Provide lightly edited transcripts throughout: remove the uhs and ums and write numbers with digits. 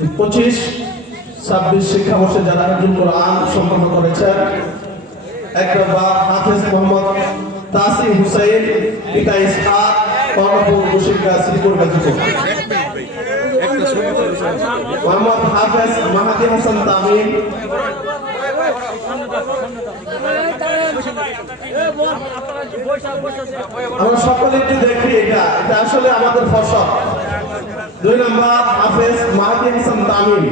25-26 শিক্ষাবর্ষে যারা হিফজুল কোরআন সম্পন্ন করেছেন, এক নম্বর হাফেজ মোহাম্মদ তাসিম হুসাইন, পিতা ইসহাক, কর্ণপুর কুশিকা, শ্রীপুর গাজীপুর। মোহাম্মদ হাফেজ মাহাদি হাসান তামিম, আমরা সকলে একটু দেখি, এটা আসলে আমাদের ফসল। 2 নম্বর হাফেজ মাহাদি হাসান তামিম,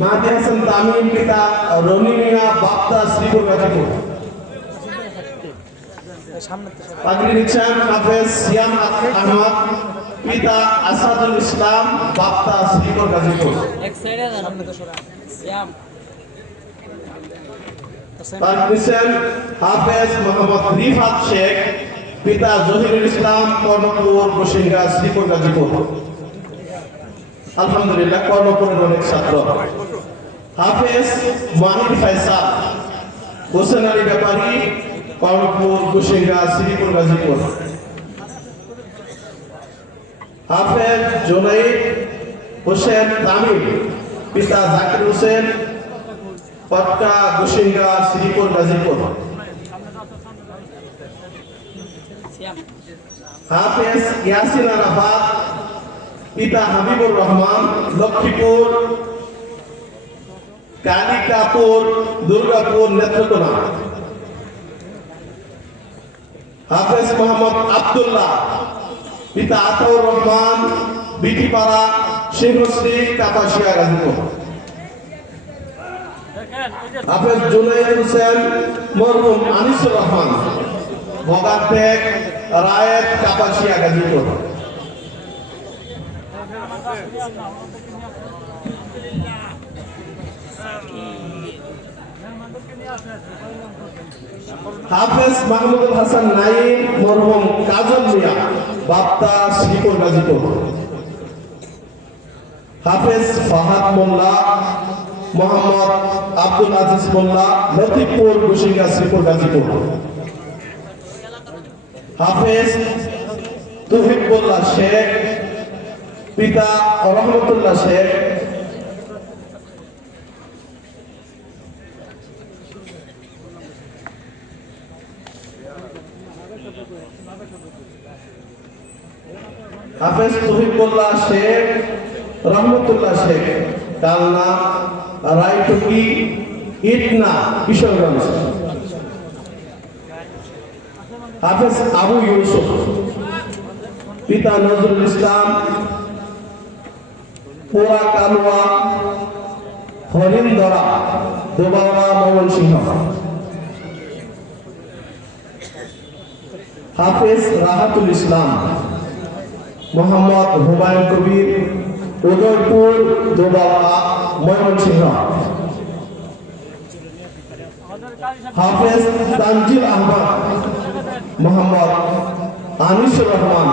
মাহাদি হাসান তামিম, পিতা রনি মিয়া, বাপ্তা, শ্রীপুর গাজীপুর। পাগড়ি নিচ্ছেন হাফেজ সিয়াম আহমদ, পিতা আসাদুল ইসলাম, বাপ্তা, শ্রীপুর গাজীপুর। পাগড়ি নিচ্ছেন হাফেজ মোহাম্মদ রিফাত শেখ, পিতা জহিরুল ইসলাম, কর্ণপুর কুশিকা, শ্রীপুর গাজীপুর। আলহামদুলিল্লাহ, কর্ণপুরের অনেক ছাত্র। হাফেজ মাহিদ ফাইসাল, হোসেন আলী ব্যাপারী, কর্ণপুর কুশিকা, শ্রীপুর গাজীপুর। হাফেজ জুনাইদ হোসেন তামিম, পিতা জাকির হোসেন, পটকা, কুশিকা, শ্রীপুর গাজীপুর। হাফেজ ইয়াসিন আরাফাত, পিতা হাবিবুর রহমান, লক্ষ্মীপুর, কালিকাপুর, দুর্গাপুর, নেত্রকোনা। হাফেজ মোহাম্মদ আব্দুল্লাহ, পিতা আতাউর রহমান, বিটিপাড়া, শেখশ্রী, কাপাসিয়া, গাজীপুর। হাফেজ জুনাইদ হোসেন, মরহুম আনিসুর রহমান, ভগারপেট, রায়েত, কাপাসিয়া, গাজীপুর। হাফেজ মাহমুদুল হাসান নাইম, মরহুম কাজল মিয়া, বাপ্তা, শ্রীপুর গাজীপুর। হাফেজ ফাহাদ মোল্লা, মোহাম্মদ আব্দুল আজিজ মোল্লা, লতিফপুর কুশিকা, শ্রীপুর গাজীপুর। হাফেজ তুহিবুল্লাহ শেখ, পিতা রহমতুল্লাহ শেখ। হাফেজ তুহিবুল্লাহ শেখ, রহমতুল্লাহ শেখ, কালনা, রায়টুকি, ইটনা, কিশোরগঞ্জ। হাফেজ আবু ইউসুফ, পিতা নজরুল ইসলাম, পোড়া কালুয়া, হরিন্দরা, দোবাওয়া, ময়মনসিংহ। হাফেজ রাহাতুল ইসলাম, মোহাম্মদ হুমায়ুন কবির, উদয়পুর, দোবাওয়া, ময়মনসিংহ। হাফেজ তানজিল আহমদ, মোহাম্মদ আনিসুর রহমান,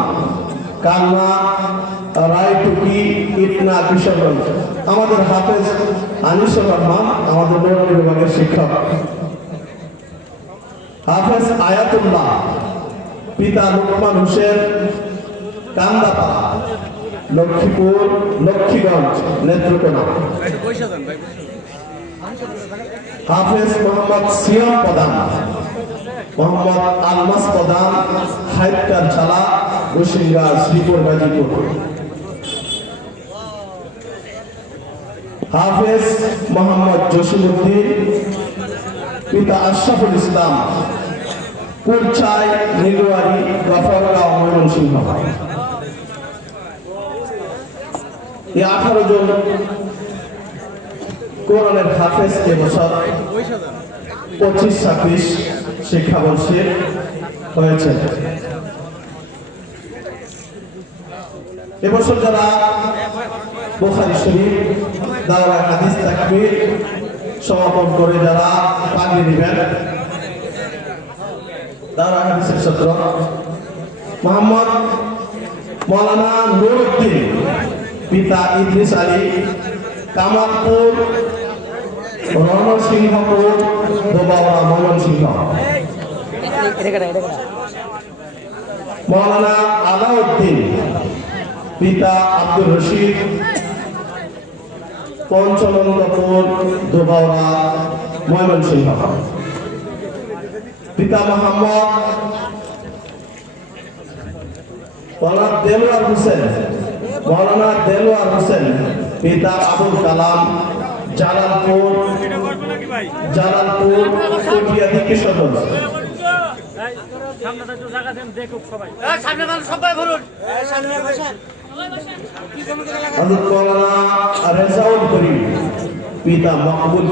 কালনা, রায়টুকি, ইটনা, কিশোরগঞ্জ। আমাদের হাফেজ আনিসুর রহমান আমাদের নৌবাহিনী বিভাগের শিক্ষক। হাফেজ আয়াতুল্লাহ, পিতা লুকমান হোসেন, কান্দাপাড়া, লক্ষ্মীপুর, লক্ষ্মীগঞ্জ, নেত্রকোনা। হাফেজ মোহাম্মদ সিয়াম প্রধান, মোহাম্মদ আলমাস প্রধান, হাইদকার ঝালা, কুশিকা, শ্রীপুর গাজীপুর। হাফেজ মোহাম্মদ জসিমউদ্দিন, পিতা আশরাফুল ইসলাম, কুরচাই, নীলুয়ারি, গফরগাঁও, ময়মনসিংহ। এই 18 জন কোরআনের হাফেজ এবছর 25-26 শিক্ষাবর্ষে হয়েছে। এবছর যারা বুখারী শরীফ, দাওরা হাদিস তাকবীর সমাপন করে যারা পাগড়ি নেবেন, দাওরা হাদিসের ছাত্র মোহাম্মদ মৌলানা নুরউদ্দিন, পিতা ইদ্রিস আলী, কামালপুর, রণসিংহপুর, দোবাওয়া, ময়মনসিংহ। মাওলানা আলাউদ্দিন পিতা আব্দুর রশিদ পঞ্চনন্দপুর দুবাউড়া ময়মনসিংহ পিতা মোহাম্মদ মাওলানা দেলোয়ার হোসেন পিতা আবুল কালাম জালালপুর কটিয়াদি কিশোরগঞ্জ হযরত মাওলানা রেজাউল করিম পিতা মকবুল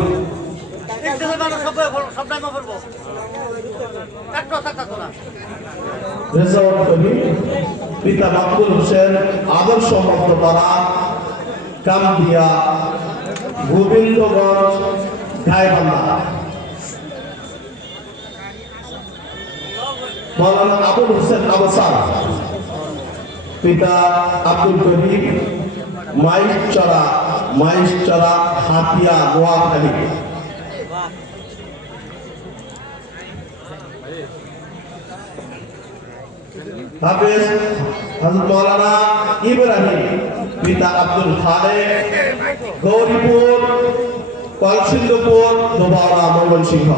রেজাউল করিম পিতা মকবুল হোসেন আদর্শ মধ্যপাড়া কামদিয়া গোবিন্দগঞ্জ গাইবান্ধা মাওলানা আবুল হোসেন আবসার পিতা আব্দুল করিম মাইশচরা হাতিয়া নোয়াখালী হাফেজ হযরত মাওলানা ইব্রাহিম পিতা আব্দুল খালেক গৌরীপুর কলসিন্দুপুর দুবাউড়া ময়মনসিংহ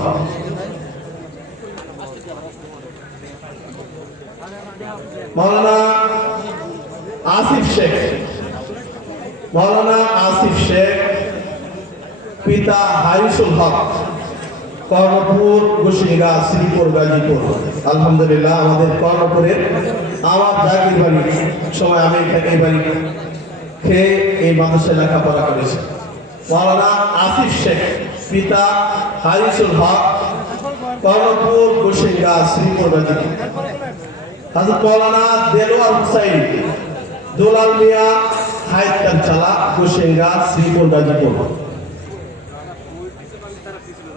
মাওলানা আসিফ শেখ পিতা হারিসুল হক কর্ণপুর গুশিগা শ্রীপুর গাজীপুর আলহামদুলিল্লাহ আমাদের কর্ণপুরের আমার জাগির বাড়ি সময় আমি এখানে বাড়ি খেয়ে এই মাদ্রাসায় লেখাপড়া করেছি মাওলানা আসিফ শেখ পিতা হারিসুল হক কর্ণপুর গুশিগা শ্রীপুর গাজীপুর হযরত মাওলানা দেলোয়ার হুসাইন দুলাল মিয়া হায়দার চালা গুশিগা শ্রীপুর গাজীপুর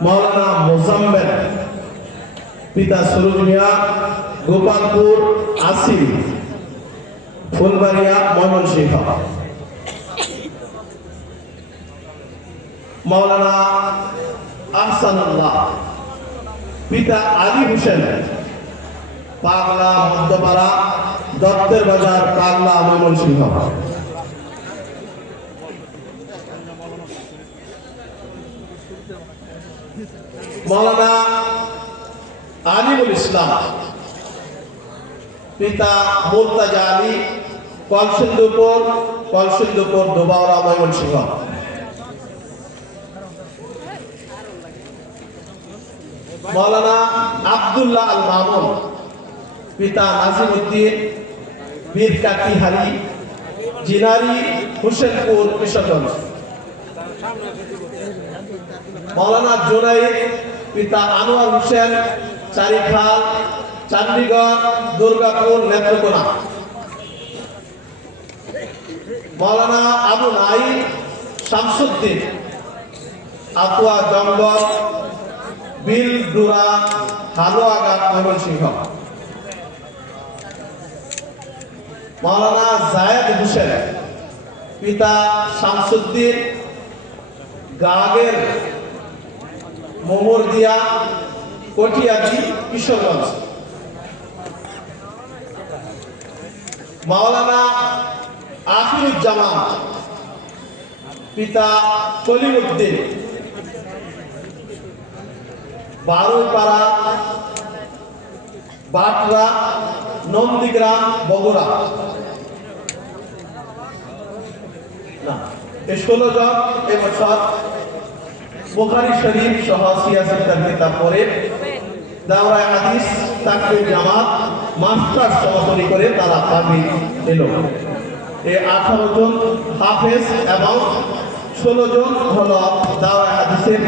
মাওলানা মোজাম্মেল পিতা সুরুজ মিয়া গোপালপুর আসিম ফুলবাড়িয়া ময়মনসিংহ মাওলানা আহসানুল্লাহ পিতা আলী হোসেন পাগলা মধ্যপাড়া দত্তের বাজার পাগলা ময়মনসিংহ মাওলানা আলিমুল ইসলাম পিতা মুর্তাজা আলী কলসিন্দুপুর দুবাউড়া ময়মনসিংহ মাওলানা আব্দুল্লাহ আল মামুন পিতা নাজিমউদ্দিন বীর কাকিহারি জিনারি হোসেনপুর কিশোরগঞ্জ মাওলানা জুনাইদ পিতা আনোয়ার হোসেন চারিখাল চণ্ডীগড় দুর্গাপুর নেত্রকোনা মাওলানা আবু নাঈম শামসুদ্দিন আতুয়া জঙ্গল বিলডুরা হালুয়াঘাট ময়মনসিংহ মাওলানা জায়েদ হোসেন পিতা শামসুদ্দিন গাগের মোহরদিয়া কটিয়াদি কিশোরগঞ্জ মাওলানা আখিরুজ্জামান পিতা কলিমউদ্দিন বারুইপাড়া বাটরা নন্দীগ্রাম বগুড়া না এই 16 জন এবছর বুখারী শরীফ সহ সিয়াসতের কিতাব পড়ে দাওরায়ে হাদিস তাকফির জামাত মাস্টার সমাপনী করে তারা পাবি এলো এই 18 জন হাফেজ এবং 16 জন হলো দাওরায়ে হাদিসের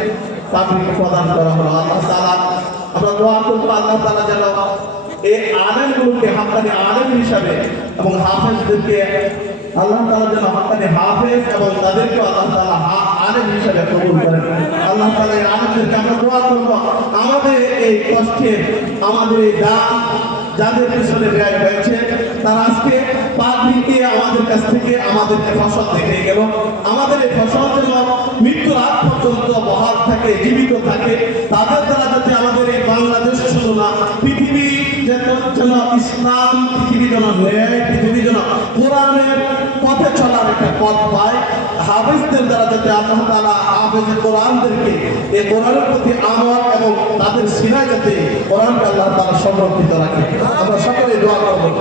পাবলিক প্রদান করা হলো আল্লাহ তাআলা আমরা দোয়া করব আল্লাহ তাআলা যেন এই আলেমগুলোকে হাক্কানি আলেম হিসাবে এবং হাফেজদেরকে আল্লাহ তাআলা যেন হাক্কানি হাফেজ এবং তাদেরকে আল্লাহ তাআলা আলেম হিসাবে কবুল করেন আল্লাহ তাআলা এই আলেমদেরকে আমরা দোয়া করব আমাদের এই কষ্টের আমাদের এই দান যাদের পিছনে ব্যয় হয়েছে তারা আজকে পাবলিকে আমাদের কাছ থেকে আমাদেরকে ফসল দেখে গেল আমাদের এই ফসল যেন মৃত্যুর আগ পর্যন্ত বহাল থাকে জীবিত থাকে তাদের দ্বারা যাতে আমাদের এই বাংলাদেশ শুধু না পৃথিবী যেন যেন ইসলাম পৃথিবী যেন নেয়, পৃথিবী যেন কোরআনের পথে চলার একটা পথ পায়। হাফেজদের দ্বারা যাতে আল্লাহ তাআলা হাফেজ কোরআনদেরকে এই কোরআনের প্রতি আমল এবং তাদের সিনায় যাতে কোরআনকে আল্লাহ তাআলা সংরক্ষিত রাখে, আমরা সকলে দোয়া করব।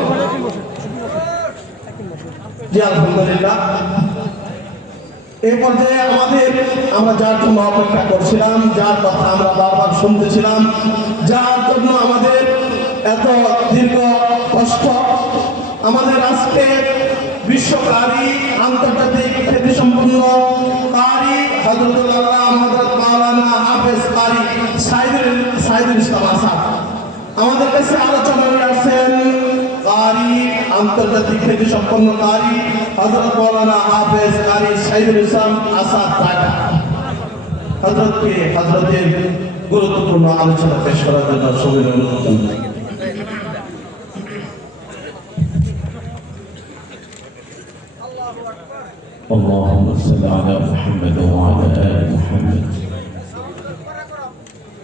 জি আলহামদুলিল্লাহ, এই পর্যায়ে আমরা যার জন্য অপেক্ষা করছিলাম, যার কথা আমরা বারবার শুনতেছিলাম, যার জন্য আমাদের এত দীর্ঘ কষ্ট, আমাদের আজকে বিশ্বকারী আন্তর্জাতিক খ্যাতিসম্পন্ন কারি হযরতুল্লাহ হযরত মাওলানা হাফেজ কারি সাইদুল ইসলাম আসাদ আমাদের কাছে আলোচনায় আসেন। কারি আন্তর্জাতিক খ্যাতিসম্পন্ন কারি হযরত মাওলানা হাফেজ কারি সাইদুল ইসলাম আসাদ ঢাকা হযরতের গুরুত্বপূর্ণ আলোচনা পেশ করার জন্য সবাই অনুরোধ জানাই। اللهم صل على محمد وعلى آل محمد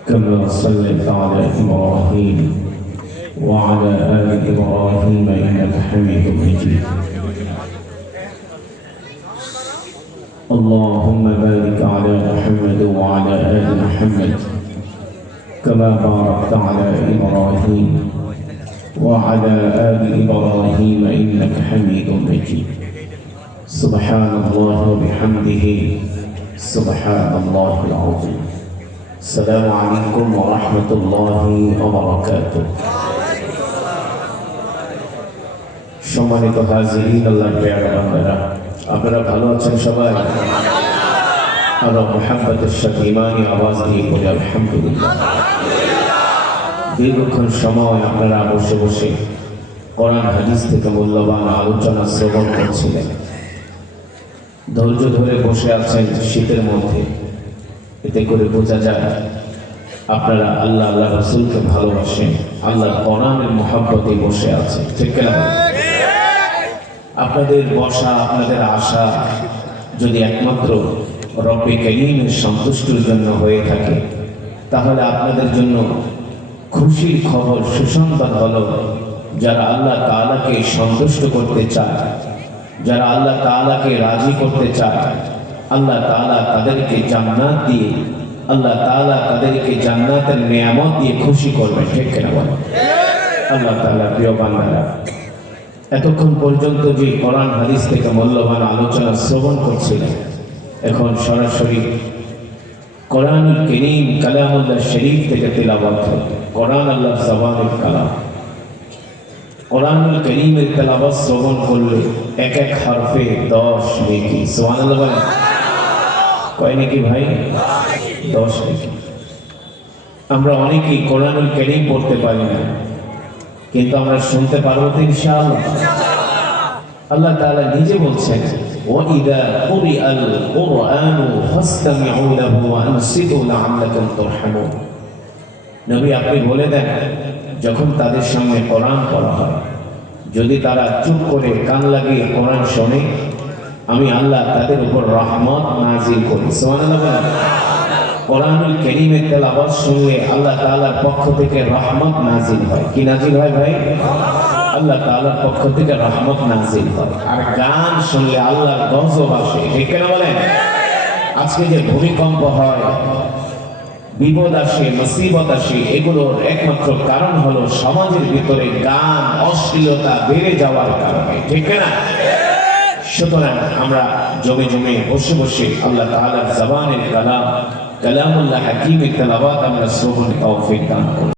كما صليت على إبراهيم وعلى آل إبراهيم إنك حميد مجيد. اللهم بارك على محمد وعلى آل محمد كما باركت على إبراهيم وعلى آل إبراهيم إنك حميد مجيد. سبحان الله وبحمده سبحان الله العظيم. السلام عليكم ورحمة الله وبركاته. সম্মানিত হাজিরিন, আল্লাহর প্রিয় বান্দারা, আপনারা ভালো আছেন সবাই? আমরা মুহাব্বতের সাথে ঈমানি আওয়াজ দিয়ে বলি আলহামদুলিল্লাহ। দীর্ঘক্ষণ সময় আপনারা বসে বসে কোরআন হাদিস থেকে মূল্যবান আলোচনা শ্রবণ করছিলেন, ধৈর্য ধরে বসে আছেন শীতের মধ্যে। এতে করে বোঝা যায় আপনারা আল্লাহ রাসূলকে ভালোবাসেন, আল্লাহর কোরআনের মুহাব্বতে বসে আছেন, ঠিক কিনা? আপনাদের বসা, আপনাদের আশা যদি একমাত্র রব্বে কারীমের সন্তুষ্টির জন্য হয়ে থাকে, তাহলে আপনাদের জন্য খুশির খবর, সুসংবাদ হলো, যারা আল্লাহ তাআলাকে সন্তুষ্ট করতে চায়, যারা আল্লাহ তাআলাকে রাজি করতে চায়, আল্লাহ তাআলা তাদেরকে জান্নাত দিয়ে, আল্লাহ তাআলা তাদেরকে জান্নাতের নিয়ামত দিয়ে খুশি করবেন, ঠিক কিনা বলেন? আল্লাহ তাআলা প্রিয় বান্দারা, এতক্ষণ পর্যন্ত যে কোরআন হাদিস থেকে মূল্যবান আলোচনা শ্রবণ করছিলেন, এখন সরাসরি কোরআনুল কারীম কালামুল্লাহ শরীফ থেকে তিলাওয়াত হবে। কোরআন আল্লাহর জবানের কালাম। কোরআনুল কারীমের তেলাওয়াত শ্রবণ করলে এক এক হরফে 10 নেকি। সুবহানাল্লাহ বলেন। কয় নেকি ভাই? 10 নেকি। আমরা অনেকেই কোরআনুল কারীম পড়তে পারি না, কিন্তু আমরা শুনতে পারবো তো ইনশাআল্লাহ। আল্লাহ তাআলা নিজে বলছেন, ওয়াইদা কুরিআল কুরআনু ফাসতামিউ লাহু ওয়া আনসিতু লাআল্লাকুম তুরহামুন। নবী আপনি বলে দেন, যখন তাদের সামনে কোরআন পড়া হয়, যদি তারা চুপ করে কান লাগিয়ে কোরআন শোনে, আমি আল্লাহ তাদের উপর রহমত নাজিল করি। সুবহানাল্লাহ। কোরআনুল কারীমের তেলাওয়াত শুনলে আল্লাহ তাআলার পক্ষ থেকে রহমত নাজিল হয়। কি নাজিল হয় ভাই? আল্লাহ তাআলার পক্ষ থেকে রহমত নাজিল হয়। আর গান শুনলে আল্লাহর গজব আসে, ঠিক কেন বলেন? আজকে যে ভূমিকম্প হয়, বিপদ আসে, মুসিবত আসে, এগুলোর একমাত্র কারণ হলো সমাজের ভিতরে গান, অশ্লীলতা বেড়ে যাওয়ার কারণে, ঠিক না? সুতরাং আমরা জমে জমে বসে বসে আল্লাহ তাআলার জবানের কালাম, কালামুল্লাহ হাকীমের তেলাওয়াত আমরা শ্রবণ তৌফিক দান করুন।